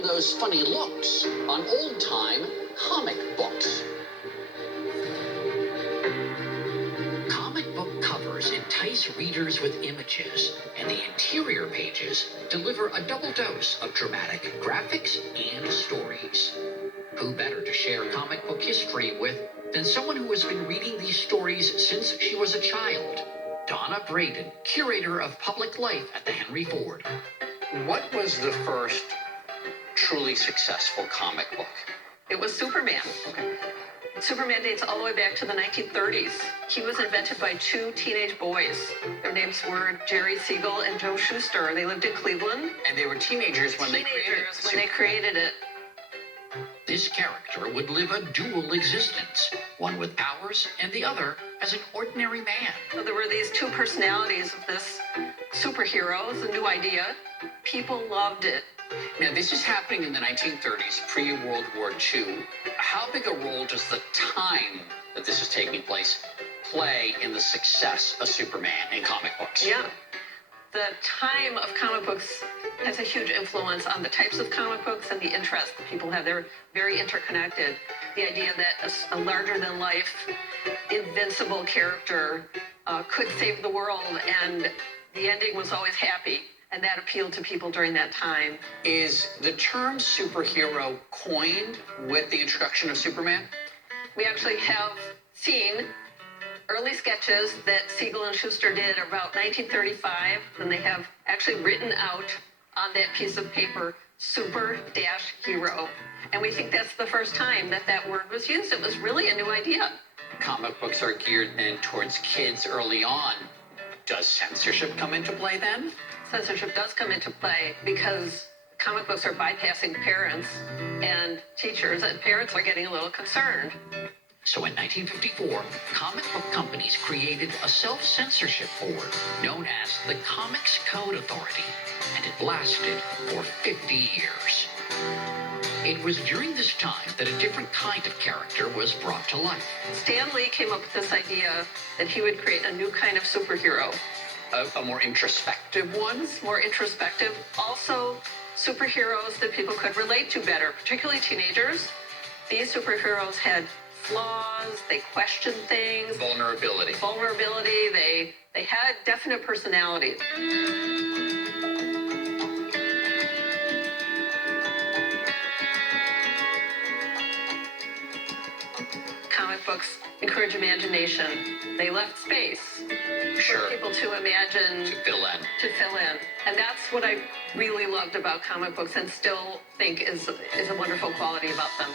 Those funny looks on old-time comic books. Comic book covers entice readers with images, and the interior pages deliver a double dose of dramatic graphics and stories. Who better to share comic book history with than someone who has been reading these stories since she was a child? Donna Braden, curator of public life at the Henry Ford. What was the first truly successful comic book? It was Superman. Okay. Superman dates all the way back to the 1930s. He was invented by two teenage boys. Their names were Jerry Siegel and Joe Shuster. They lived in Cleveland. And they were teenagers when they created it. This character would live a dual existence, one with powers and the other as an ordinary man. So there were these two personalities of this superhero. It was a new idea. People loved it. Now, this is happening in the 1930s, pre-World War II. How big a role does the time that this is taking place play in the success of Superman in comic books? Yeah. The time of comic books has a huge influence on the types of comic books and the interest that people have. They're very interconnected. The idea that a larger-than-life, invincible character could save the world, and the ending was always happy. And that appealed to people during that time. Is the term superhero coined with the introduction of Superman? We actually have seen early sketches that Siegel and Shuster did about 1935, and they have actually written out on that piece of paper, super-hero. And we think that's the first time that that word was used. It was really a new idea. Comic books are geared then towards kids early on. Does censorship come into play then? Censorship does come into play because comic books are bypassing parents and teachers, and parents are getting a little concerned. So in 1954, comic book companies created a self-censorship board known as the Comics Code Authority, and it lasted for 50 years. It was during this time that a different kind of character was brought to life. Stan Lee came up with this idea that he would create a new kind of superhero. A more introspective one? More introspective. Also, superheroes that people could relate to better, particularly teenagers. These superheroes had flaws, they questioned things. Vulnerability. They had definite personalities. Comic books encourage imagination. They left space for people to imagine, to fill in. And that's what I really loved about comic books and still think is a wonderful quality about them.